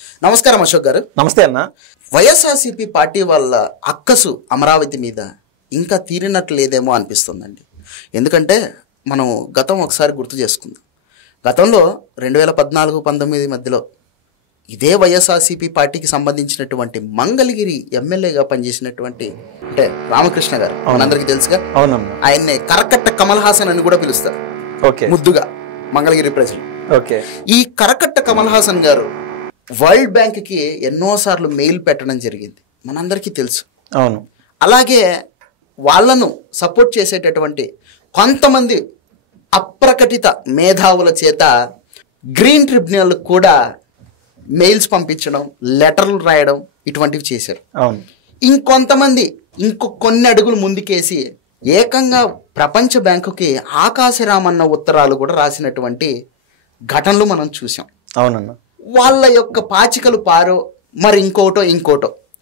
నమస్కారం అశోక్ గారు. నమస్తే అన్న. వైఎస్ఆర్సీపీ పార్టీ వాళ్ళ అక్కసు అమరావతి మీద ఇంకా తీరినట్లు లేదేమో అనిపిస్తుందండి. ఎందుకంటే మనం గతం ఒకసారి గుర్తు చేసుకుందాం. గతంలో 2014-19 మధ్యలో ఇదే వైఎస్ఆర్సీపీ పార్టీకి సంబంధించినటువంటి మంగళగిరి ఎమ్మెల్యేగా పనిచేసినటువంటి అంటే రామకృష్ణ గారు మనందరికీ తెలుసుగా. అవునమ్మా. ఆయన్ని కరకట్ట కమల్ హాసన్ అని కూడా పిలుస్తారు ముద్దుగా మంగళగిరి ప్రజలు. ఈ కరకట్ట కమల్ హాసన్ గారు వరల్డ్ బ్యాంక్కి ఎన్నోసార్లు మెయిల్ పెట్టడం జరిగింది, మనందరికీ తెలుసు. అవును. అలాగే వాళ్ళను సపోర్ట్ చేసేటటువంటి కొంతమంది అప్రకటిత మేధావుల చేత గ్రీన్ ట్రిబ్యునల్ కూడా మెయిల్స్ పంపించడం, లెటర్లు రాయడం ఇటువంటివి చేశారు. అవును. ఇంకొంతమంది కొన్ని అడుగులు ముందుకేసి ఏకంగా ప్రపంచ బ్యాంకుకి ఆకాశరామన్న ఉత్తరాలు కూడా రాసినటువంటి ఘటనలు మనం చూసాం. అవునన్న. వాళ్ళ యొక్క పాచికలు పారో మరి ఇంకోటో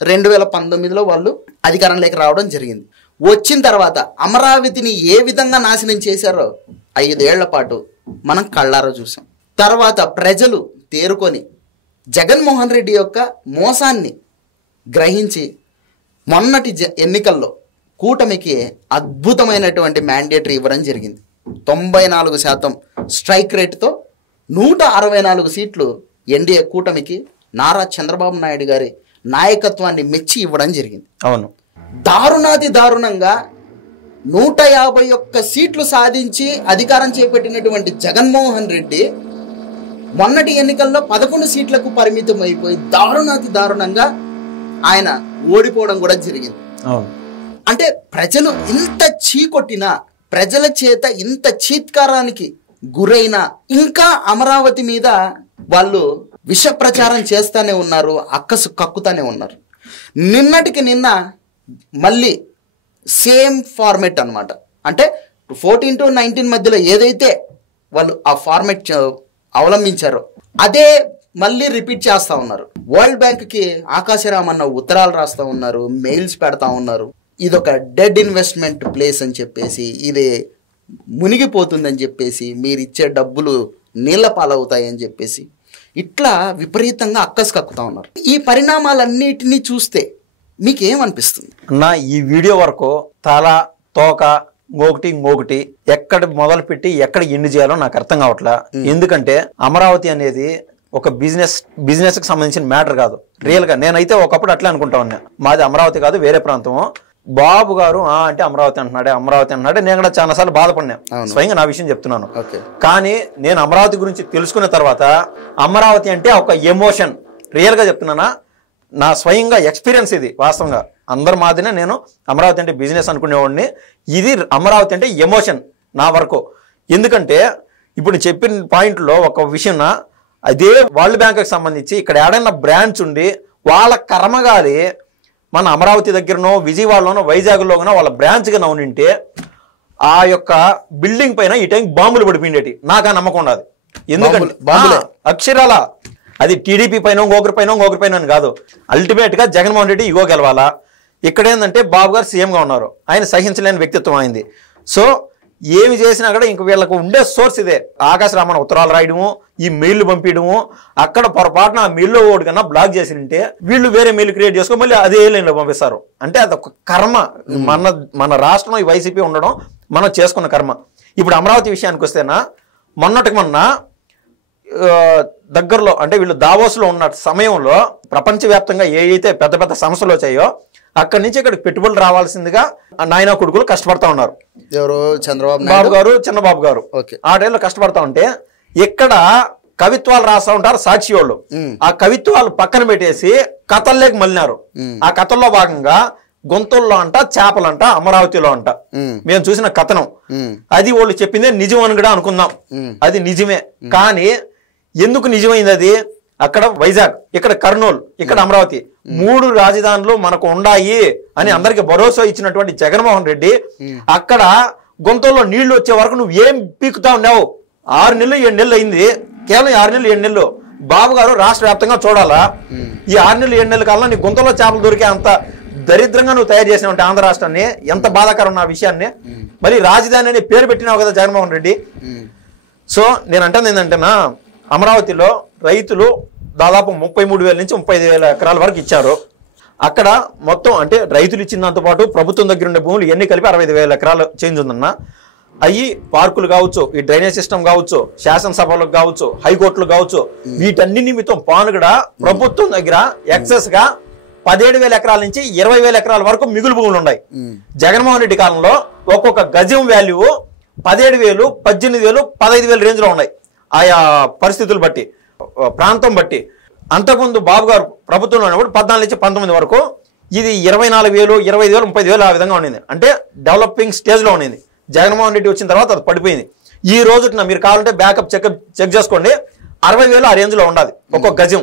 2019లో వాళ్ళు అధికారంలోకి రావడం జరిగింది. వచ్చిన తర్వాత అమరావతిని ఏ విధంగా నాశనం చేశారో 5 ఏళ్ల పాటు మనం కళ్ళారా చూసాం. తర్వాత ప్రజలు తేరుకొని జగన్మోహన్ రెడ్డి యొక్క మోసాన్ని గ్రహించి మొన్నటి ఎన్నికల్లో కూటమికి అద్భుతమైనటువంటి మ్యాండేటరీ ఇవ్వడం జరిగింది. 94% స్ట్రైక్ రేటుతో 164 సీట్లు ఎన్డీఏ కూటమికి నారా చంద్రబాబు నాయుడు గారి నాయకత్వాన్ని మెచ్చి ఇవ్వడం జరిగింది. అవును. దారుణాది దారుణంగా 151 సీట్లు సాధించి అధికారం చేపట్టినటువంటి జగన్మోహన్ రెడ్డి మొన్నటి ఎన్నికల్లో 11 సీట్లకు పరిమితం అయిపోయి దారుణాది దారుణంగా ఆయన ఓడిపోవడం కూడా జరిగింది. అంటే ప్రజలు ఇంత చీకొట్టినా, ప్రజల చేత ఇంత చీత్కారానికి గురైనా ఇంకా అమరావతి మీద వాళ్ళు విష ప్రచారం చేస్తూనే ఉన్నారు, అక్కసు కక్కుతానే ఉన్నారు. నిన్నటికి నిన్న మళ్ళీ సేమ్ ఫార్మెట్ అన్నమాట. అంటే 14-19 మధ్యలో ఏదైతే వాళ్ళు ఆ ఫార్మెట్ అవలంబించారో అదే మళ్ళీ రిపీట్ చేస్తూ ఉన్నారు. వరల్డ్ బ్యాంక్కి ఆకాశరామన్న ఉత్తరాలు రాస్తూ ఉన్నారు, మెయిల్స్ పెడతా ఉన్నారు. ఇదొక డెడ్ ఇన్వెస్ట్మెంట్ ప్లేస్ అని చెప్పేసి, ఇది మునిగిపోతుందని చెప్పేసి, మీరు ఇచ్చే డబ్బులు నీళ్ల పాలవుతాయని చెప్పేసి ఇట్లా విపరీతంగా అక్కసు కక్కుతా ఉన్నారు. ఈ పరిణామాలన్నిటినీ చూస్తే మీకేమనిపిస్తుంది? నా ఈ వీడియో వరకు తల తోక ఇంకొకటి ఎక్కడ మొదలు పెట్టి ఎక్కడ ఎండ్ చేయాలో నాకు అర్థం కావట్లా. ఎందుకంటే అమరావతి అనేది ఒక బిజినెస్ కి సంబంధించిన మ్యాటర్ కాదు. రియల్ గా నేనైతే ఒకప్పుడు అట్లా అనుకుంటా ఉన్నా, మాది అమరావతి కాదు వేరే ప్రాంతము. బాబు గారు అంటే అమరావతి అంటున్నాడే నేను కూడా చాలా సార్లు బాధపడినా, స్వయంగా నా విషయం చెప్తున్నాను. కానీ నేను అమరావతి గురించి తెలుసుకున్న తర్వాత అమరావతి అంటే ఒక ఎమోషన్, రియల్ గా చెప్తున్నానా, నా స్వయంగా ఎక్స్పీరియన్స్ ఇది. వాస్తవంగా అందరి మాదిరినే నేను అమరావతి అంటే బిజినెస్ అనుకునేవాడిని, ఇది అమరావతి అంటే ఎమోషన్ నా వరకు. ఎందుకంటే ఇప్పుడు చెప్పిన పాయింట్లో ఒక విషయం, అదే వరల్డ్ బ్యాంక్కి సంబంధించి ఇక్కడ ఏడైనా బ్రాంచ్ ఉండి వాళ్ళ కర్మగాలి మన అమరావతి దగ్గరనో విజయవాడలోనో వైజాగ్లోనో వాళ్ళ బ్రాంచ్గా ఉంటే ఆ యొక్క బిల్డింగ్ పైన ఈ టైం బాంబులు పడిపోయిండేటి. నాకు ఆ నమ్మకం ఉండదు. ఎందుకంటే అక్షరాల అది టీడీపీ పైన ఇంకొకరి పైన అని కాదు, అల్టిమేట్గా జగన్మోహన్ రెడ్డి ఇగో గెలవాలా. ఇక్కడ ఏంటంటే బాబు గారు సీఎంగా ఉన్నారు, ఆయన సహించలేని వ్యక్తిత్వం అయింది. సో ఏమి చేసినా కూడా ఇంక వీళ్ళకు ఉండే సోర్స్ ఇదే, ఆకాశరామన్న ఉత్తరాలు రాయడము, ఈ మెయిల్ పంపించడము. అక్కడ పొరపాటున ఆ మెయిల్లో ఓడి కన్నా బ్లాక్ చేసి ఉంటే వీళ్ళు వేరే మెయిల్ క్రియేట్ చేసుకొని మళ్ళీ అదే లైన్లో పంపిస్తారు. అంటే అదొక కర్మ. మన రాష్ట్రంలో ఈ వైసీపీ ఉండడం మనం చేసుకున్న కర్మ. ఇప్పుడు అమరావతి విషయానికి వస్తేనా, మొన్న దగ్గరలో అంటే వీళ్ళు దావోస్లో ఉన్న సమయంలో ప్రపంచవ్యాప్తంగా ఏ అయితే పెద్ద పెద్ద సమస్యలు వచ్చాయో అక్కడి నుంచి ఇక్కడికి పెట్టుబడులు రావాల్సిందిగా నాయన కొడుకులు కష్టపడతా ఉన్నారు. ఎవరు? చంద్రబాబు గారు, చిన్నబాబు గారు ఆ టైంలో కష్టపడతా ఉంటే ఇక్కడ కవిత్వాలు రాస్తా ఉంటారు సాక్షి వాళ్ళు. ఆ కవిత్వాలు పక్కన పెట్టేసి కథల్లోకి మళ్ళినారు. ఆ కథల్లో భాగంగా గొంతుల్లో అంట చేపలంట అమరావతిలో అంట మేము చూసిన కథనం. అది వాళ్ళు చెప్పిందే నిజం అని కూడా అనుకుందాం, అది నిజమే. కానీ ఎందుకు నిజమైంది అది? అక్కడ వైజాగ్, ఇక్కడ కర్నూలు, ఇక్కడ అమరావతి 3 రాజధానులు మనకు ఉన్నాయి అని అందరికి భరోసా ఇచ్చినటువంటి జగన్మోహన్ రెడ్డి అక్కడ గొంతుల్లో నీళ్లు వచ్చే వరకు నువ్వు ఏం పీకుతా ఉన్నావు? 6 నెలలు 7 నెలలు అయింది, కేవలం 6 నెలలు 7 నెలలు. బాబు గారు రాష్ట్ర వ్యాప్తంగా చూడాలా, ఈ 6 నెలలు 7 నెలల కాలంలో నీ గొంతుల్లో చేపలు దొరికే అంత దరిద్రంగా నువ్వు తయారు చేసినావు ఆంధ్ర రాష్ట్రాన్ని. ఎంత బాధాకరం నా విషయాన్ని. మరి రాజధాని అనే పేరు పెట్టినావు కదా జగన్మోహన్ రెడ్డి. సో నేను అంటుంది ఏంటంటేనా, అమరావతిలో రైతులు దాదాపు 33,000 నుంచి 35,000 ఎకరాల వరకు ఇచ్చారు. అక్కడ మొత్తం అంటే రైతులు ఇచ్చిన దాంతో పాటు ప్రభుత్వం దగ్గర ఉండే భూములు ఎన్ని కలిపి 65,000 ఎకరాలు చేంజ్ ఉందన్న. అవి పార్కులు కావచ్చు, ఈ డ్రైనేజ్ సిస్టమ్ కావచ్చు, శాసనసభలకు కావచ్చు, హైకోర్టులు కావచ్చు, వీటన్ని నిమిత్తం పానుగడ ప్రభుత్వం దగ్గర ఎక్సెస్ గా 17,000 ఎకరాల నుంచి 20,000 ఎకరాల వరకు మిగులు భూములు ఉన్నాయి. జగన్మోహన్ రెడ్డి కాలంలో ఒక్కొక్క గజం వాల్యూ 17,000, 18,000, 15,000 రేంజ్ లో ఉన్నాయి ఆయా పరిస్థితులు బట్టి, ప్రాంతం బట్టి. అంతకుముందు బాబు గారు ప్రభుత్వంలో ఉన్నప్పుడు 14 నుంచి 19 వరకు ఇది 24,000, 25,000, 30,000 ఆ విధంగా ఉండింది. అంటే డెవలపింగ్ స్టేజ్ లో ఉండింది. జగన్మోహన్ రెడ్డి వచ్చిన తర్వాత అది పడిపోయింది. ఈ రోజున మీరు కావాలంటే బ్యాకప్ చెక్ చేసుకోండి, 60,000 ఆ రేంజ్ లో ఉండాలి ఒక్కొక్క గజం.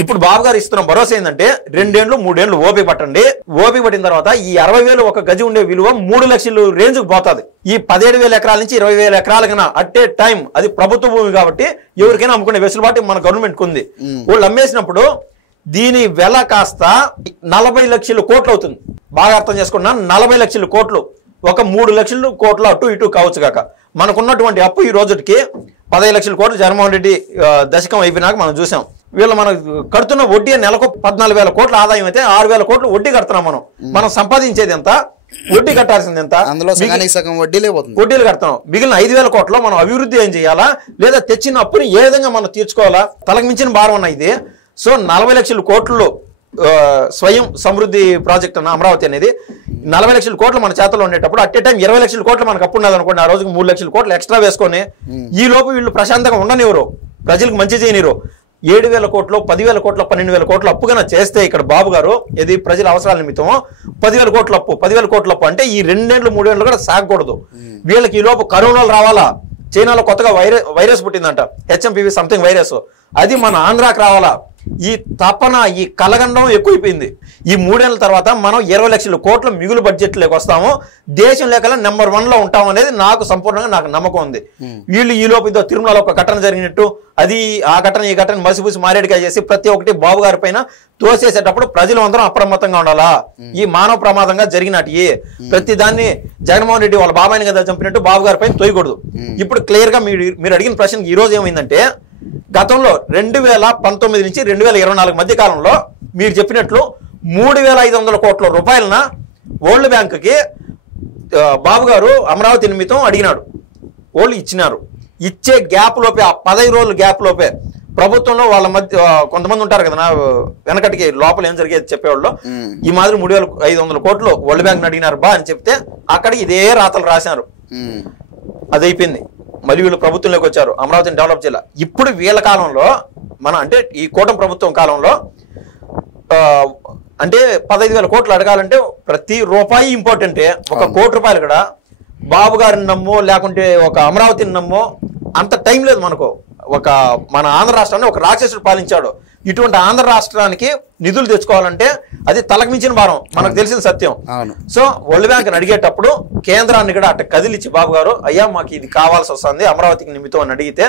ఇప్పుడు బాబు గారు ఇస్తున్న భరోసా ఏంటంటే 2 ఏళ్ళు 3 ఏళ్ళు ఓపిక పట్టండి. ఓపిక పట్టిన తర్వాత ఈ 60,000 ఒక గజం ఉండే విలువ 3 లక్షల రేంజ్కి పోతుంది. ఈ 17,000 ఎకరాల నుంచి 20,000 ఎకరాల కన్నా అట్ ఏ టైం అది ప్రభుత్వ భూమి కాబట్టి ఎవరికైనా అమ్ముకునే వెసులుబాటు మన గవర్నమెంట్ ఉంది. వాళ్ళు అమ్మేసినప్పుడు దీని వెల కాస్త 40 లక్షల కోట్లు అవుతుంది. బాగా అర్థం చేసుకున్నా, 40 లక్షల కోట్లు. ఒక 3 లక్షల కోట్లు అటు ఇటు కావచ్చు కాక మనకున్నటువంటి అప్పు ఈ రోజుకి 15 లక్షల కోట్లు జగన్మోహన్ రెడ్డి దశకం అయిపోయినాక మనం చూసాం. వీళ్ళు మనం కడుతున్న వడ్డీ నెలకు 14,000 కోట్ల ఆదాయం అయితే 6,000 కోట్లు వడ్డీ కడుతున్నాం. మనం సంపాదించేది ఎంత, వడ్డీ కట్టాల్సింది ఎంత, వడ్డీలు కడతాం. మిగిలిన 5,000 కోట్లు మనం అభివృద్ధి ఏం చేయాలా, లేదా తెచ్చిన అప్పుని ఏ విధంగా మనం తీర్చుకోవాలా, తలకు మించిన భారం అన్న ఇది. సో 40 లక్షల కోట్లు స్వయం సమృద్ధి ప్రాజెక్ట్ అన్న అమరావతి అనేది 40 లక్షల కోట్లు మన చేతలో ఉండేటప్పుడు అట్ ఏ టైం 20 లక్షల కోట్లు మనకు అప్పు ఉన్నది అనుకోండి. ఆ రోజుకి 3 లక్షల కోట్లు ఎక్స్ట్రా వేసుకొని ఈ లోపు వీళ్ళు ప్రశాంతంగా ఉండనివ్వరు, ప్రజలకు మంచి చేయనిరు. 7,000 కోట్లు, 10,000 కోట్లు, 12,000 కోట్లు అప్పుగా చేస్తే ఇక్కడ బాబు గారు ఇది ప్రజల అవసరాల నిమిత్తము 10,000 కోట్ల అప్పు, 10,000 కోట్ల అప్పు అంటే ఈ 2 ఏళ్ళు 3 ఏళ్ళు కూడా సాగకూడదు. వీళ్ళకి ఈ లోపు కరోనాలు రావాలా, చైనాలో కొత్తగా వైరస్ పుట్టిందంట, హెచ్ఎంపివి సంథింగ్ వైరస్, అది మన ఆంధ్రాకి రావాలా. ఈ తపన, ఈ కలగండం ఎక్కువైపోయింది. ఈ 3 ఏళ్ల తర్వాత మనం 20 లక్షల కోట్ల మిగులు బడ్జెట్లోకి వస్తాము, దేశం లేకలా నెంబర్ 1 లో ఉంటాం అనేది నాకు సంపూర్ణంగా నాకు నమ్మకం ఉంది. వీళ్ళు ఈ లోపు ఇదో తిరుమలలో ఒక ఘటన జరిగినట్టు అది ఆ ఘటన ఈ ఘటన మసిపూసి మారేడుకాయ చేసి ప్రతి ఒక్కటి బాబు గారి పైన తోసేసేటప్పుడు ప్రజలు అందరం అప్రమత్తంగా ఉండాలా. ఈ మానవ ప్రమాదంగా జరిగినట్టు ప్రతి దాన్ని జగన్మోహన్ రెడ్డి వాళ్ళ బాబాయిని కదా చంపినట్టు బాబు గారి పైన తోయకూడదు. ఇప్పుడు క్లియర్ గా మీరు అడిగిన ప్రశ్నకి ఈ రోజు ఏమైందంటే, గతంలో 2019 నుంచి 2024 మధ్య కాలంలో మీరు చెప్పినట్లు 3,500 కోట్ల రూపాయలన వరల్డ్ బ్యాంకుకి బాబు గారు అమరావతి నిమిత్తం అడిగినాడు. వాళ్ళు ఇచ్చినారు. ఇచ్చే గ్యాప్ లోపే, ఆ 15 రోజుల గ్యాప్ లోపే ప్రభుత్వంలో వాళ్ళ మధ్య కొంతమంది ఉంటారు కదా, వెనకటికి లోపల ఏం జరిగేది చెప్పేవాళ్ళు, ఈ మాదిరి 3,500 కోట్లు వరల్డ్ బ్యాంక్ అడిగినారు బా అని చెప్తే అక్కడ ఇదే రాతలు రాశారు. అది అయిపోయింది. మళ్ళీ వీళ్ళు ప్రభుత్వంలోకి వచ్చారు, అమరావతిని డెవలప్ చేయాలి. ఇప్పుడు వీళ్ళ కాలంలో అంటే ఈ కూటమి ప్రభుత్వం కాలంలో అంటే 15,000 కోట్లు అడగాలంటే ప్రతి రూపాయి ఇంపార్టెంటే. 1 కోటి రూపాయలు కూడా బాబు గారిని నమ్మో లేకుంటే ఒక అమరావతిని నమ్మో అంత టైం లేదు మనకు. మన ఆంధ్ర రాష్ట్రాన్ని ఒక రాక్షసుడు పాలించాడు. ఇటువంటి ఆంధ్ర రాష్ట్రానికి నిధులు తెచ్చుకోవాలంటే అది తలకు మించిన భారం, మనకు తెలిసిన సత్యం. సో వరల్డ్ బ్యాంక్ అడిగేటప్పుడు కేంద్రాన్ని కూడా అట్ట కదిలిచ్చి బాబు గారు అయ్యా మాకు ఇది కావాల్సి వస్తుంది అమరావతికి నిమిత్తం అని అడిగితే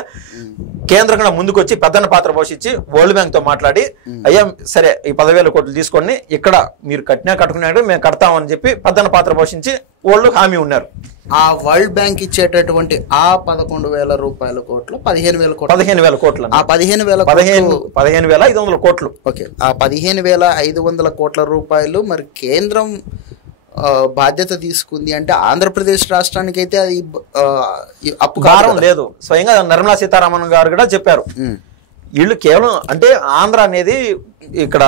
కేంద్రం కూడా ముందుకొచ్చి పెద్దన్న పాత్ర పోషించి వరల్డ్ బ్యాంక్ తో మాట్లాడి అయ్యా సరే ఈ 10,000 కోట్లు తీసుకొని ఇక్కడ మీరు కట్టుకున్నాడు మేము కడతామని చెప్పి పెద్దన్న పాత్ర పోషించి వాళ్ళు హామీ ఉన్నారు. ఆ వరల్డ్ బ్యాంక్ ఇచ్చేటటువంటి ఆ 11,000 రూపాయల కోట్లు 15,000 కోట్లు 15,000 కోట్లు ఆ 15,500 కోట్లు. ఓకే, ఆ 15,500 కోట్ల రూపాయలు మరి కేంద్రం బాధ్యత తీసుకుంది అంటే ఆంధ్రప్రదేశ్ రాష్ట్రానికి అయితే అది అప్పు భారం లేదు. స్వయంగా నిర్మలా సీతారామన్ గారు కూడా చెప్పారు. వీళ్ళు కేవలం అంటే ఆంధ్ర అనేది ఇక్కడ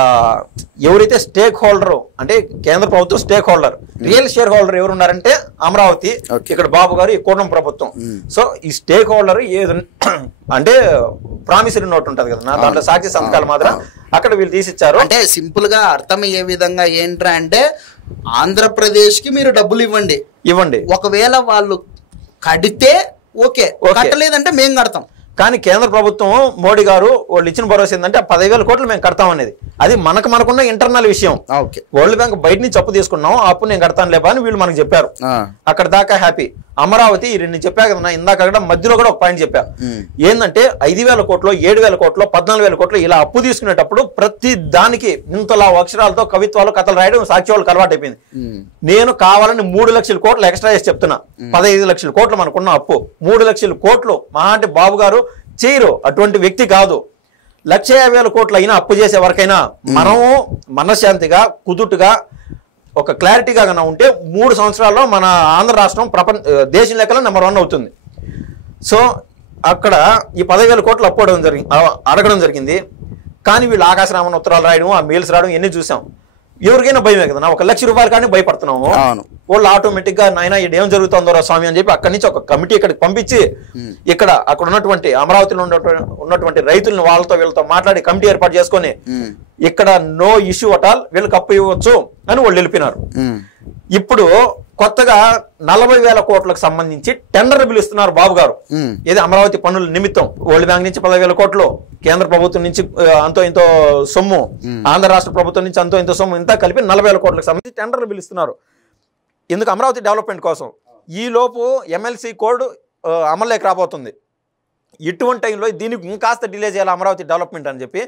ఎవరైతే స్టేక్ హోల్డర్ అంటే కేంద్ర ప్రభుత్వం stake holder, real share holder ఎవరు ఉన్నారంటే అమరావతి, ఇక్కడ బాబు గారు ఈ కూటమి ప్రభుత్వం. సో ఈ స్టేక్ హోల్డర్ ఏది అంటే ప్రామిసరీ నోట్ ఉంటది కదా, దాంట్లో సాక్షి సంతకాలు మాత్రం అక్కడ వీళ్ళు తీసిచ్చారు. అంటే సింపుల్ గా అర్థమయ్యే విధంగా ఏంట్రా అంటే ఆంధ్రప్రదేశ్ కి మీరు డబ్బులు ఇవ్వండి, ఒకవేళ వాళ్ళు కడితే ఓకే, కట్టలేదంటే మేము కడతాం. కానీ కేంద్ర ప్రభుత్వం మోడీ గారు వాళ్ళు ఇచ్చిన భరోసా ఏంటంటే 10,000 కోట్లు మేము కడతాం అనేది. అది మనకున్న ఇంటర్నల్ విషయం. వరల్డ్ బ్యాంక్ బయట నుంచి అప్పు తీసుకున్నాం, అప్పు నేను కడతాను లేబా అని వీళ్ళు మనకు చెప్పారు. అక్కడ దాకా హ్యాపీ. అమరావతి రెండు చెప్పా కదా ఇందాక కూడా మధ్యలో కూడా ఒక పాయింట్ చెప్పా, ఏంటంటే 5,000 కోట్లు 7,000 కోట్లు 14,000 కోట్లు ఇలా అప్పు తీసుకునేటప్పుడు ప్రతి దానికి ఇంతలా అక్షరాలతో కవిత్వాలు కథలు రాయడం సాక్షి వాళ్ళకి అలవాటు అయిపోయింది. నేను కావాలని 3 లక్షల కోట్లు ఎక్స్ట్రా చేసి చెప్తున్నా. 15 లక్షల కోట్లు మనకున్న అప్పు, 3 లక్షల కోట్లు మహా అంటే బాబు గారు చేయరు, అటువంటి వ్యక్తి కాదు. 1,50,000 కోట్లు అయినా అప్పు చేసే వరకైనా మనము మనశ్శాంతిగా కుదుటుగా ఒక క్లారిటీగా కన్నా ఉంటే 3 సంవత్సరాల్లో మన ఆంధ్ర రాష్ట్రం దేశం లెక్కలో నెంబర్ 1 అవుతుంది. సో అక్కడ ఈ 10,000 కోట్లు అప్పు అడగడం జరిగింది. కానీ వీళ్ళు ఆకాశరామన్ ఉత్తరాలు రాయడం, ఆ మెయిల్స్ రాయడం ఇవన్నీ చూసాం. ఎవరికైనా భయమే కదా, 1,00,000 రూపాయలు కానీ భయపడుతున్నాము. వాళ్ళు ఆటోమేటిక్ గా నాయన ఇది ఏం జరుగుతుందో స్వామి అని చెప్పి అక్కడి నుంచి ఒక కమిటీ ఇక్కడికి పంపించి అక్కడ ఉన్నటువంటి అమరావతిలో ఉన్నటువంటి రైతులను వాళ్ళతో వీళ్ళతో మాట్లాడి కమిటీ ఏర్పాటు చేసుకొని ఇక్కడ నో ఇష్యూ అట్ ఆల్, వీళ్ళకి అప్పు ఇవ్వచ్చు అని వాళ్ళు వెళ్ళిపోయినారు. ఇప్పుడు కొత్తగా 40,000 కోట్లకు సంబంధించి టెండర్ పిలుస్తున్నారు బాబు గారు. ఏది అమరావతి పన్నుల నిమిత్తం వరల్డ్ బ్యాంక్ నుంచి 10,000 కోట్లు, కేంద్ర ప్రభుత్వం నుంచి అంతో ఇంతో సొమ్ము, ఆంధ్ర రాష్ట్ర ప్రభుత్వం నుంచి అంతో ఇంతో సొమ్ము, ఇంత కలిపి 40,000 కోట్లకు సంబంధించి టెండర్లు పిలుస్తున్నారు. ఎందుకు? అమరావతి డెవలప్మెంట్ కోసం. ఈ లోపు ఎమ్మెల్సీ కోడ్ అమల్లోకి రాబోతుంది. ఇటువంటి టైంలో దీనికి ఇంకాస్త డిలే చేయాలి అమరావతి డెవలప్మెంట్ అని చెప్పి,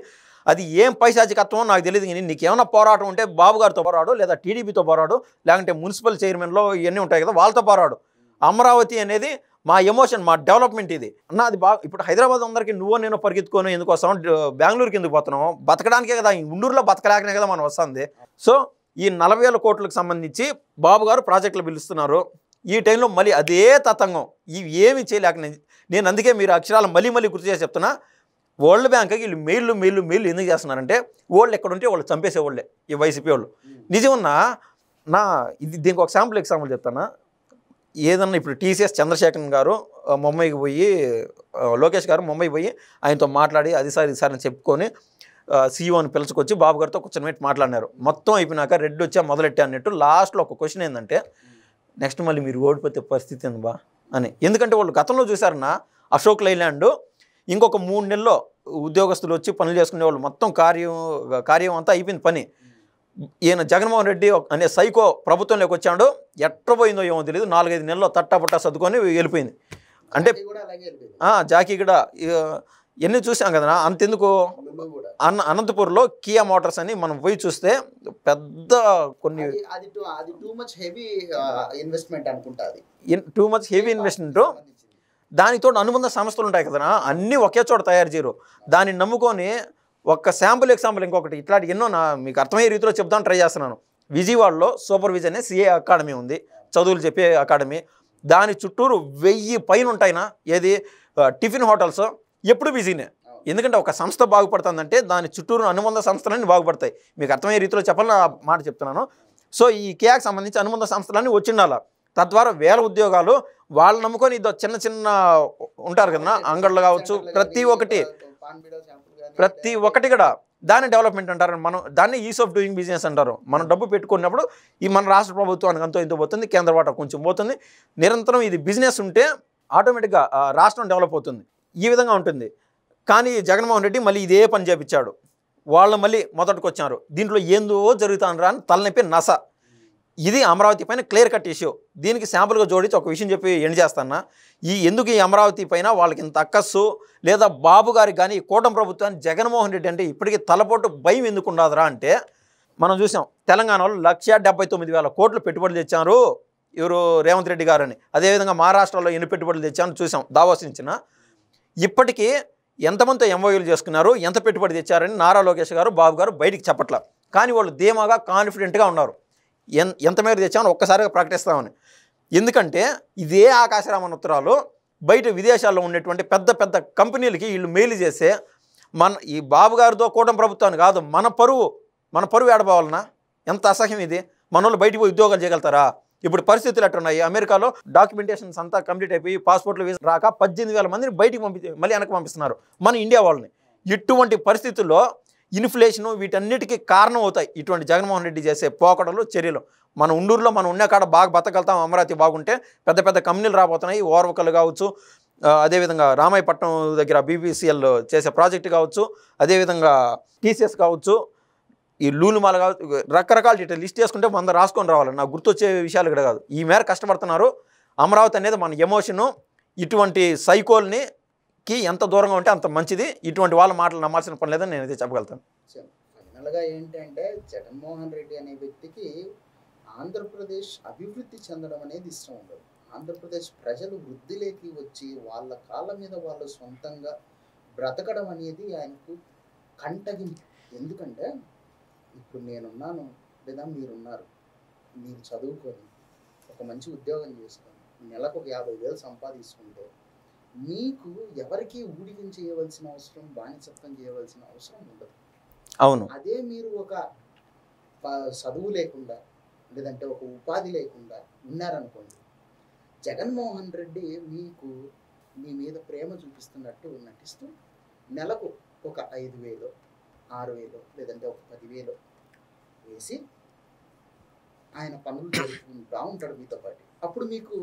అది ఏం పైశాచికత్వం నాకు తెలియదు. కానీ నీకేమైనా పోరాటం ఉంటే బాబు గారితో పోరాడు, లేదా టీడీపీతో పోరాడు, లేదంటే మున్సిపల్ చైర్మన్లో ఇవన్నీ ఉంటాయి కదా వాళ్ళతో పోరాడు. అమరావతి అనేది మా ఎమోషన్, మా డెవలప్మెంట్ ఇది అన్న. అది బాగా ఇప్పుడు హైదరాబాద్ అందరికీ నువ్వు నేను పరిగెత్తుకొని ఎందుకు వస్తాం, బెంగళూరుకి ఎందుకు పోతున్నాం, బతకడానికే కదా, ఉండూరులో బతకలేకనే కదా మనం వస్తుంది. సో ఈ 40,000 కోట్లకు సంబంధించి బాబు గారు ప్రాజెక్టులు పిలుస్తున్నారు. ఈ టైంలో మళ్ళీ అదే తతంగం, ఇవి ఏమి చేయలేక నేను అందుకే మీరు అక్షరాలు మళ్ళీ గుర్తు చేసి చెప్తున్నా, వరల్డ్ బ్యాంక్కి వీళ్ళు మెయిల్ ఎందుకు చేస్తున్నారంటే వాళ్ళు ఎక్కడుంటే వాళ్ళు చంపేసేవాళ్ళే ఈ వైసీపీ వాళ్ళు. నిజమన్నా దీనికి ఒక ఎగ్జాంపుల్ చెప్తానా. ఏదన్నా ఇప్పుడు టీసీఎస్ చంద్రశేఖరన్ గారు ముంబైకి పోయి, లోకేష్ గారు ముంబై పోయి ఆయనతో మాట్లాడి అది సార్ అని చెప్పుకొని సీఈఓని పిలుచుకొచ్చి బాబు గారితో కూర్చొని పెట్టి మాట్లాడినారు. మొత్తం అయిపోయినాక రెడ్ వచ్చా మొదలెట్టా అన్నట్టు లాస్ట్లో ఒక క్వశ్చన్ ఏంటంటే, నెక్స్ట్ మళ్ళీ మీరు ఓడిపోతే పరిస్థితి ఏంది బా అని. ఎందుకంటే వాళ్ళు గతంలో చూసారన్నా అశోక్ లైలాండ్ ఇంకొక 3 నెలల్లో ఉద్యోగస్తులు వచ్చి పనులు చేసుకునే వాళ్ళు మొత్తం కార్యం అంతా అయిపోయింది పని. ఈయన జగన్మోహన్ రెడ్డి అనే సైకో ప్రభుత్వంలోకి వచ్చాడు, ఎట్రపోయిందో ఏమో తెలియదు, 4-5 నెలల్లో తట్టాపుట్టా సర్దుకొని వెళ్ళిపోయింది. అంటే జాకీ కూడా ఎన్ని చూసాం కదా. అంతెందుకు అనంతపూర్లో కియా మోటార్స్ అని మనం పోయి చూస్తే పెద్ద కొన్ని టూ మచ్ హెవీ ఇన్వెస్ట్మెంట్, దానితో అనుబంధ సంస్థలు ఉంటాయి కదా, అన్నీ ఒకే చోట తయారు చేయరు. దాన్ని నమ్ముకొని ఒక ఎగ్జాంపుల్ ఇంకొకటి ఇట్లాంటి ఎన్నో మీకు అర్థమయ్యే రీతిలో చెప్తాను ట్రై చేస్తున్నాను. విజయవాడలో సూపర్విజన్ అనే సిఏ అకాడమీ ఉంది, చదువులు చెప్పే అకాడమీ. దాని చుట్టూరు 1000 పైన ఉంటాయినా. ఏది టిఫిన్ హోటల్స్ ఎప్పుడు బిజీనే. ఎందుకంటే ఒక సంస్థ బాగుపడుతుందంటే దాని చుట్టూరు అనుబంధ సంస్థలన్నీ బాగుపడతాయి. మీకు అర్థమయ్యే రీతిలో చెప్పాలని ఆ మాట చెప్తున్నాను. సో ఈ కేయాకి సంబంధించి అనుబంధ సంస్థలన్నీ వచ్చిండాల. తద్వారా 1000 ఉద్యోగాలు వాళ్ళు నమ్ముకొని చిన్న ఉంటారు కదా, అంగళ్ళు కావచ్చు, ప్రతి ఒక్కటి కూడా దాన్ని డెవలప్మెంట్ అంటారు. మనం దాన్ని ఈజ్ ఆఫ్ డూయింగ్ బిజినెస్ అంటారు. మనం డబ్బు పెట్టుకున్నప్పుడు ఈ మన రాష్ట్ర ప్రభుత్వానికి అంతో ఇంతో పోతుంది, కేంద్ర వాటా కొంచెం పోతుంది. నిరంతరం ఇది బిజినెస్ ఉంటే ఆటోమేటిక్గా రాష్ట్రం డెవలప్ అవుతుంది. ఈ విధంగా ఉంటుంది. కానీ జగన్మోహన్ రెడ్డి మళ్ళీ ఇదే పని చేపించాడు. వాళ్ళు మళ్ళీ మొదటికి వచ్చారు. దీంట్లో ఏందో జరుగుతుందిరా అని తలనొప్పి నస. ఇది అమరావతి పైన క్లియర్ కట్ ఇష్యూ. దీనికి శాంపుల్గా జోడించి ఒక విషయం చెప్పి ఎండ్ చేస్తాను. ఎందుకు ఈ అమరావతి పైన వాళ్ళకి ఇంత అక్కస్సు, లేదా బాబు గారికి కానీ కూటమి ప్రభుత్వాన్ని జగన్మోహన్ రెడ్డి అంటే ఇప్పటికీ తలపోటు భయం ఎందుకు ఉండదురా అంటే, మనం చూసాం తెలంగాణలో 1,79,000 కోట్లు పెట్టుబడులు తెచ్చారు ఎవరు రేవంత్ రెడ్డి గారు అని. అదేవిధంగా మహారాష్ట్రలో ఎన్ని పెట్టుబడులు తెచ్చారని చూసాం దావోస్ నుంచి. ఇప్పటికీ ఎంతమంది ఎంఓయూలు చేసుకున్నారు, ఎంత పెట్టుబడి తెచ్చారని నారా లోకేష్ గారు బాబు గారు బయటికి చెప్పట్ల. కానీ వాళ్ళు ధీమాగా కాన్ఫిడెంట్గా ఉన్నారు ఎంత మేర తెచ్చామని ఒక్కసారిగా ప్రకటిస్తామని. ఎందుకంటే ఇదే ఆకాశరామన్ ఉత్తరాలు బయట విదేశాల్లో ఉన్నటువంటి పెద్ద కంపెనీలకి వీళ్ళు మెయిల్ చేస్తే ఈ బాబు గారితో కూటమి ప్రభుత్వాన్ని కాదు మన పరువు ఏడబోవాలన్నా. ఎంత అసహ్యం ఇది. మన వాళ్ళు బయటికి పోయి ఉద్యోగాలు చేయగలుగుతారా? ఇప్పుడు పరిస్థితులు ఎట్టున్నాయి. అమెరికాలో డాక్యుమెంటేషన్స్ అంతా కంప్లీట్ అయిపోయి పాస్పోర్ట్లు వీసా రాక 18,000 మందిని బయటికి మళ్ళీ వెనక్కి పంపిస్తున్నారు మన ఇండియా వాళ్ళని. ఇటువంటి పరిస్థితుల్లో ఇన్ఫ్లేషను వీటన్నిటికీ కారణం అవుతాయి ఇటువంటి జగన్మోహన్ రెడ్డి చేసే పోకడలు, చర్యలు. మన ఉండూరులో మనం ఉన్న కాడ బాగా బతకగలుగుతాం. అమరావతి బాగుంటే పెద్ద కంపెనీలు రాబోతున్నాయి. ఓర్వకలు కావచ్చు, అదేవిధంగా రామాయపట్నం దగ్గర బీబీసీఎల్ చేసే ప్రాజెక్టు కావచ్చు, అదేవిధంగా టీసీఎస్ కావచ్చు, ఈ లూలుమాల కావచ్చు, రకరకాల ఇట్లా లిస్ట్ చేసుకుంటే 100 రాసుకొని రావాలి. నాకు గుర్తొచ్చే విషయాలు ఇక్కడ కాదు. ఈ మేర కష్టపడుతున్నారు. అమరావతి అనేది మన ఎమోషను. ఇటువంటి సైకోల్ని ఎంత దూరంగా ఉంటే అంత మంచిది. ఇటువంటి వాళ్ళ మాటలు నమ్మాల్సిన పని లేదని నేనైతే చెప్పగలుగుతాను. ఫైనల్గా ఏంటంటే జగన్మోహన్ రెడ్డి అనే వ్యక్తికి ఆంధ్రప్రదేశ్ అభివృద్ధి చెందడం అనేది ఇష్టం ఉండదు. ఆంధ్రప్రదేశ్ ప్రజలు వృద్ధిలోకి వచ్చి వాళ్ళ కాళ్ళ మీద వాళ్ళు సొంతంగా బ్రతకడం అనేది ఆయనకు కంటగింపు. ఎందుకంటే ఇప్పుడు నేనున్నాను లేదా మీరున్నారు, మీరు చదువుకొని ఒక మంచి ఉద్యోగం చేసుకొని నెలకు ఒక 50,000 సంపాదిస్తుంటే మీకు ఎవరికి ఊడిగం చేయవలసిన అవసరం, బానిసత్వం చేయవలసిన అవసరం ఉండదు. అవును. అదే మీరు ఒక చదువు లేకుండా లేదంటే ఒక ఉపాధి లేకుండా ఉన్నారనుకోండి, జగన్మోహన్ రెడ్డి మీకు మీ మీద ప్రేమ చూపిస్తున్నట్టు నటిస్తూ నెలకు ఒక 5,000 6,000 లేదంటే ఒక 10,000 వేసి ఆయన పనులు జరుపుకుంటూ ఉంటాడు మీతో పాటు. అప్పుడు మీకు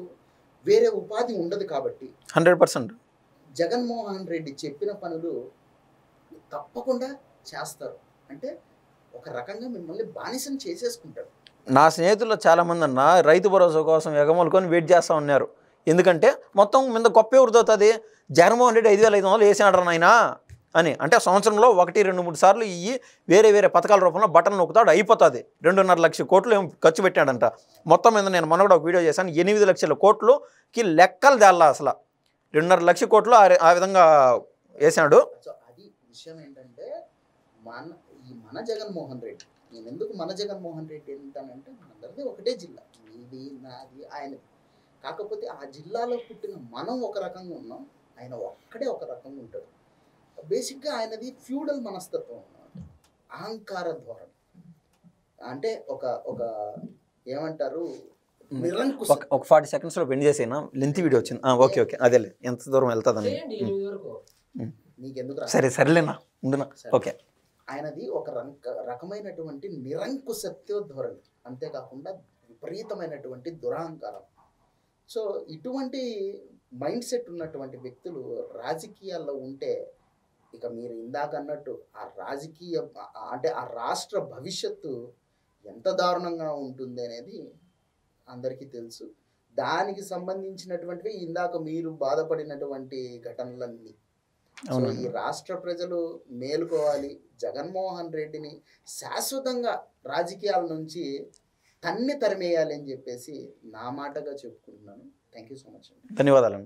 వేరే ఉపాధి ఉండదు కాబట్టి 100% జగన్మోహన్ రెడ్డి చెప్పిన పనులు తప్పకుండా చేస్తారు. అంటే ఒక రకంగా మిమ్మల్ని బానిసం చేసేసుకుంటాడు. నా స్నేహితుల్లో చాలామంది అన్న రైతు భరోసా కోసం ఎగమలుకొని వెయిట్ చేస్తూ ఉన్నారు. ఎందుకంటే మొత్తం మీద గొప్ప ఎవరిదవుతుంది, జగన్మోహన్ రెడ్డి 5,500 వేసినాడు నాయన అని. అంటే సంవత్సరంలో 1, 2, 3 సార్లు ఇవి వేరే వేరే పథకాల రూపంలో బటన్ నొక్కుతాడు, అయిపోతుంది. 2.5 లక్షల కోట్లు ఏం ఖర్చు పెట్టాడంట. మొత్తం మీద నేను మొన్న కూడా ఒక వీడియో చేశాను, 8 లక్షల కోట్లుకి లెక్కలు తేలా అసలు. 2.5 లక్షల కోట్లు ఆ విధంగా వేసాడు. సో అది విషయం ఏంటంటే మన జగన్మోహన్ రెడ్డి, నేను ఎందుకు మన జగన్మోహన్ రెడ్డి ఏంటంటే మనందరిది ఒకటే జిల్లా, మీది నాది ఆయనది. కాకపోతే ఆ జిల్లాలో పుట్టిన మనం ఒక రకంగా ఉన్నాం, ఆయన ఒక్కడే ఒక రకంగా ఉంటాడు. బేసిక్గా ఆయనది ఫ్యూడల్ మనస్తత్వం అన్నమాట, అహంకార ధోరణి. అంటే ఒక ఒక ఏమంటారు, ఒక 40 సెకండ్స్లో బెండ్ చేసేనా, లెంత్ వీడియో వచ్చింది. ఓకే ఓకే, అదేలే ఎంత దూరం వెళ్తుందని. నీకెందుకు సరేలేనా ఉండునా. ఓకే, ఆయనది ఒక రకమైనటువంటి నిరంకుశత్వ ధోరణి, అంతేకాకుండా విపరీతమైనటువంటి దురహంకారం. సో ఇటువంటి మైండ్ సెట్ ఉన్నటువంటి వ్యక్తులు రాజకీయాల్లో ఉంటే ఇక మీరు ఇందాక అన్నట్టు ఆ రాజకీయ అంటే ఆ రాష్ట్ర భవిష్యత్తు ఎంత దారుణంగా ఉంటుంది అనేది అందరికీ తెలుసు. దానికి సంబంధించినటువంటివి ఇందాక మీరు బాధపడినటువంటి ఘటనలన్నీ. సో ఈ రాష్ట్ర ప్రజలు మేలుకోవాలి, జగన్మోహన్ రెడ్డిని శాశ్వతంగా రాజకీయాల నుంచి తరిమేయాలి అని చెప్పేసి నా మాటగా చెప్పుకుంటున్నాను. Thank you so much. ధన్యవాదాలు.